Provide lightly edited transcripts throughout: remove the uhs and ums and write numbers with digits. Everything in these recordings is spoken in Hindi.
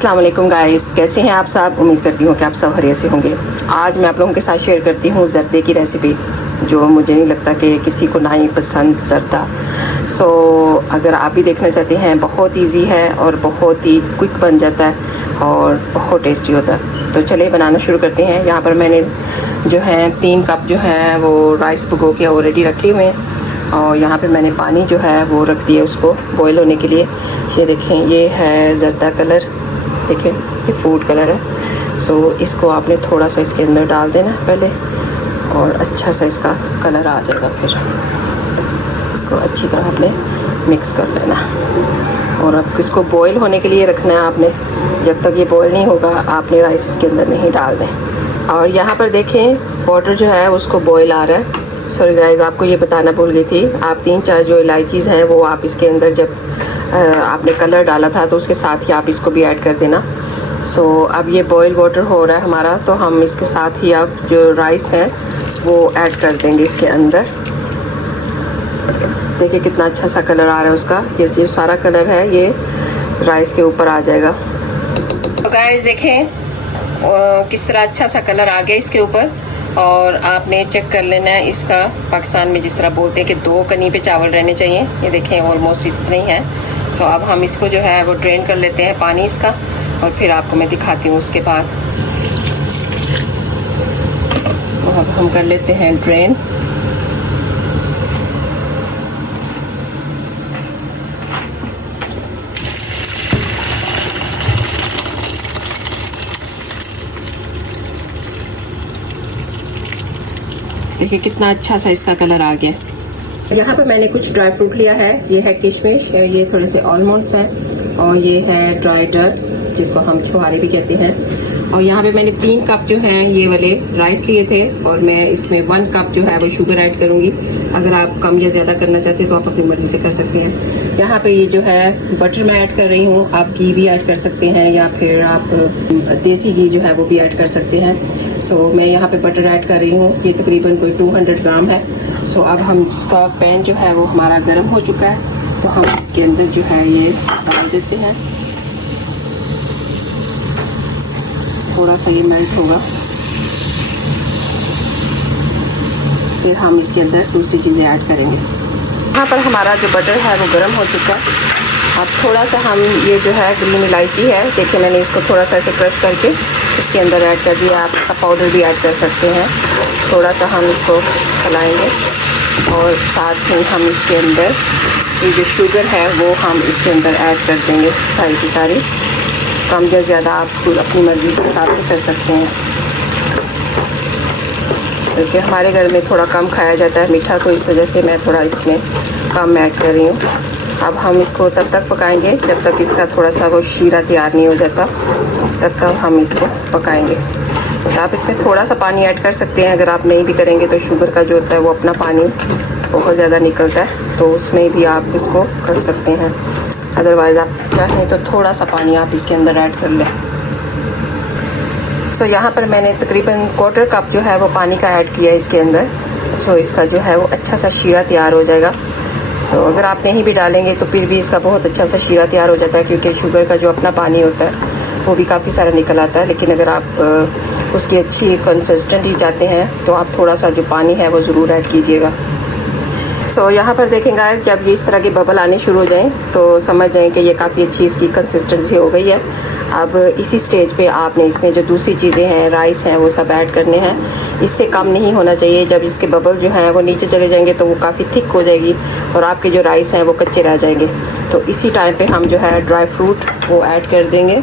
अस्सलाम वालेकुम गाइस, कैसे हैं आप सब। उम्मीद करती हूँ कि आप सब खैरियत से होंगे। आज मैं आप लोगों के साथ शेयर करती हूँ ज़र्दे की रेसिपी, जो मुझे नहीं लगता कि किसी को ना ही पसंद ज़र्दा। अगर आप भी देखना चाहते हैं, बहुत इजी है और बहुत ही क्विक बन जाता है और बहुत टेस्टी होता है। तो चलिए बनाना शुरू करते हैं। यहाँ पर मैंने जो है 3 कप जो है वो राइस भिगो के ऑलरेडी रखे हुए हैं और यहाँ पे मैंने पानी जो है वो रख दिया उसको बॉईल होने के लिए। ये देखें, ये है ज़र्दा कलर, देखें ये फूड कलर है। इसको आपने थोड़ा सा इसके अंदर डाल देना पहले और अच्छा सा इसका कलर आ जाएगा। फिर इसको अच्छी तरह आपने मिक्स कर लेना और अब इसको बॉईल होने के लिए रखना है आपने। जब तक ये बॉईल नहीं होगा आपने राइस इसके अंदर नहीं डाल दें। और यहाँ पर देखें वाटर जो है उसको बॉईल आ रहा है। सॉरी गाइस, आपको ये बताना भूल गई थी। आप 3-4 जो इलायचीज़ हैं वो आप इसके अंदर जब आपने कलर डाला था तो उसके साथ ही आप इसको भी ऐड कर देना। अब ये बॉयल वाटर हो रहा है हमारा, तो हम इसके साथ ही अब जो राइस है वो ऐड कर देंगे इसके अंदर। देखिए कितना अच्छा सा कलर आ रहा है उसका। ये जो सारा कलर है ये राइस के ऊपर आ जाएगा। तो गाइस देखें किस तरह अच्छा सा कलर आ गया इसके ऊपर। और आपने चेक कर लेना है इसका, पाकिस्तान में जिस तरह बोलते हैं कि 2 कनी पे चावल रहने चाहिए। ये देखें ऑलमोस्ट इस तरह ही है। अब हम इसको जो है वो ड्रेन कर लेते हैं पानी इसका और फिर आपको मैं दिखाती हूँ उसके बाद। इसको अब हम कर लेते हैं ड्रेन। देखिए कितना अच्छा सा इसका कलर आ गया। यहाँ पे मैंने कुछ ड्राई फ्रूट लिया है। ये है किशमिश, ये थोड़े से आलमंड्स हैं और ये है ड्राई डट्स जिसको हम छुहारे भी कहते हैं। और यहाँ पे मैंने 3 कप जो हैं ये वाले राइस लिए थे और मैं इसमें 1 कप जो है वो शुगर ऐड करूँगी। अगर आप कम या ज़्यादा करना चाहते हैं तो आप अपनी मर्ज़ी से कर सकते हैं। यहाँ पे ये जो है बटर मैं ऐड कर रही हूँ। आप घी भी ऐड कर सकते हैं या फिर आप देसी घी जो है वो भी ऐड कर सकते हैं। मैं यहाँ पे बटर ऐड कर रही हूँ। ये तकरीबन कोई 200 ग्राम है। अब हम इसका पैन जो है वो हमारा गर्म हो चुका है, तो हम इसके अंदर जो है ये डाल देते हैं। थोड़ा सा ये मेल्ट होगा, फिर हम इसके अंदर दूसरी चीज़ें ऐड करेंगे। यहाँ पर हमारा जो बटर है वो गर्म हो चुका है। अब थोड़ा सा हम ये जो है ग्रीन इलायची है, देखिए मैंने इसको थोड़ा सा ऐसे क्रश करके इसके अंदर ऐड कर दिया। आप इसका पाउडर भी ऐड कर सकते हैं। थोड़ा सा हम इसको फैलाएंगे और साथ ही हम इसके अंदर ये जो शुगर है वो हम इसके अंदर ऐड कर देंगे सारी की सारी। कम या ज़्यादा आप अपनी मर्ज़ी के हिसाब से कर सकते हैं, क्योंकि हमारे घर में थोड़ा कम खाया जाता है मीठा, तो इस वजह से मैं थोड़ा इसमें कम ऐड कर रही हूँ। अब हम इसको तब तक पकाएंगे जब तक इसका थोड़ा सा वो शीरा तैयार नहीं हो जाता, तब तक हम इसको पकाएंगे। तो आप इसमें थोड़ा सा पानी ऐड कर सकते हैं। अगर आप नहीं भी करेंगे तो शुगर का जो होता है वो अपना पानी बहुत ज़्यादा निकलता है, तो उसमें भी आप इसको कर सकते हैं। अदरवाइज़ आप चाहें तो थोड़ा सा पानी आप इसके अंदर ऐड कर लें। यहाँ पर मैंने तकरीबन 1/4 कप जो है वो पानी का ऐड किया इसके अंदर। इसका जो है वो अच्छा सा शीरा तैयार हो जाएगा। अगर आप नहीं भी डालेंगे तो फिर भी इसका बहुत अच्छा सा शीरा तैयार हो जाता है, क्योंकि शुगर का जो अपना पानी होता है वो भी काफ़ी सारा निकल आता है। लेकिन अगर आप उसकी अच्छी कंसिस्टेंसी चाहते हैं तो आप थोड़ा सा जो पानी है वो ज़रूर ऐड कीजिएगा। यहाँ पर देखेंगे जब ये इस तरह के बबल आने शुरू हो जाएं तो समझ जाएं कि ये काफ़ी अच्छी इसकी कंसिस्टेंसी हो गई है। अब इसी स्टेज पे आपने इसमें जो दूसरी चीज़ें हैं, राइस हैं, वो सब ऐड करने हैं। इससे कम नहीं होना चाहिए। जब इसके बबल जो हैं वो नीचे चले जाएंगे तो वो काफ़ी थिक हो जाएगी और आपके जो राइस हैं वो कच्चे रह जाएंगे। तो इसी टाइम पे हम जो है ड्राई फ्रूट वो ऐड कर देंगे।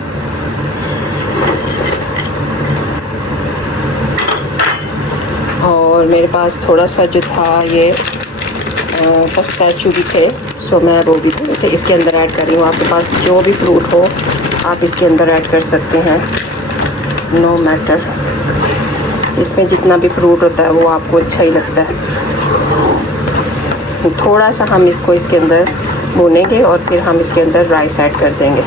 और मेरे पास थोड़ा सा जो था ये पिस्ताचियो भी थे, मैं वो भी थोड़े से इसके अंदर ऐड कर रही हूँ। आपके पास जो भी फ्रूट हो आप इसके अंदर ऐड कर सकते हैं, नो मैटर। इसमें जितना भी फ्रूट होता है वो आपको अच्छा ही लगता है। थोड़ा सा हम इसको इसके अंदर भूनेंगे और फिर हम इसके अंदर राइस ऐड कर देंगे।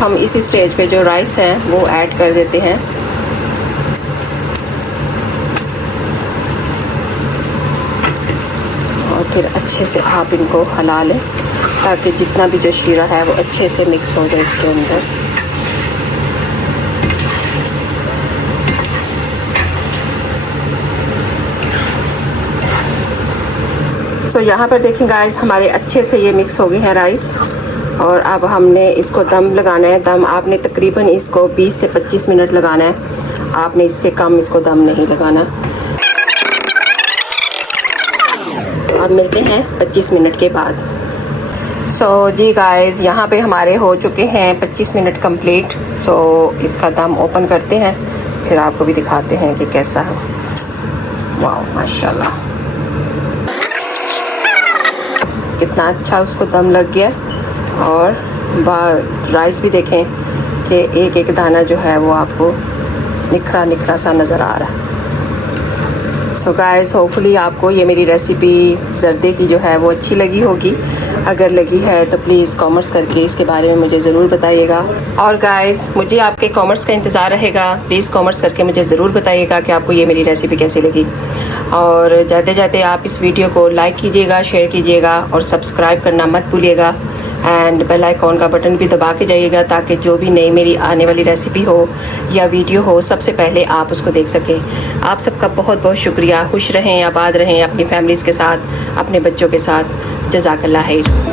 हम इसी स्टेज पे जो राइस हैं वो ऐड कर देते हैं। और फिर अच्छे से आप इनको हिला लें। ताकि जितना भी जो शीरा है वो अच्छे से मिक्स हो जाए इसके अंदर। सो यहाँ पर देखें गाइस, हमारे अच्छे से ये मिक्स हो गए हैं राइस। और अब हमने इसको दम लगाना है। दम आपने तकरीबन इसको 20 से 25 मिनट लगाना है, आपने इससे कम इसको दम नहीं लगाना। अब मिलते हैं 25 मिनट के बाद। सो जी गाइस, यहाँ पे हमारे हो चुके हैं 25 मिनट कंप्लीट। सो इसका दम ओपन करते हैं, फिर आपको भी दिखाते हैं कि कैसा है। वाह माशाल्लाह, कितना अच्छा उसको दम लग गया। और राइस भी देखें कि एक एक दाना जो है वो आपको निखरा निखरा सा नज़र आ रहा है। सो गाइस, होपफुली आपको ये मेरी रेसिपी ज़र्दे की जो है वो अच्छी लगी होगी। अगर लगी है तो प्लीज़ कमेंट्स करके इसके बारे में मुझे ज़रूर बताइएगा। और गाइस, मुझे आपके कमेंट्स का इंतज़ार रहेगा। प्लीज़ कमेंट्स करके मुझे ज़रूर बताइएगा कि आपको ये मेरी रेसिपी कैसी लगी। और जाते जाते आप इस वीडियो को लाइक कीजिएगा, शेयर कीजिएगा और सब्सक्राइब करना मत भूलिएगा। एंड बेल आइकॉन का बटन भी दबा के जाइएगा ताकि जो भी नई मेरी आने वाली रेसिपी हो या वीडियो हो, सबसे पहले आप उसको देख सकें। आप सबका बहुत बहुत शुक्रिया। खुश रहें, आबाद रहें अपनी फैमिलीज़ के साथ, अपने बच्चों के साथ। जज़ाकल्लाह खैर।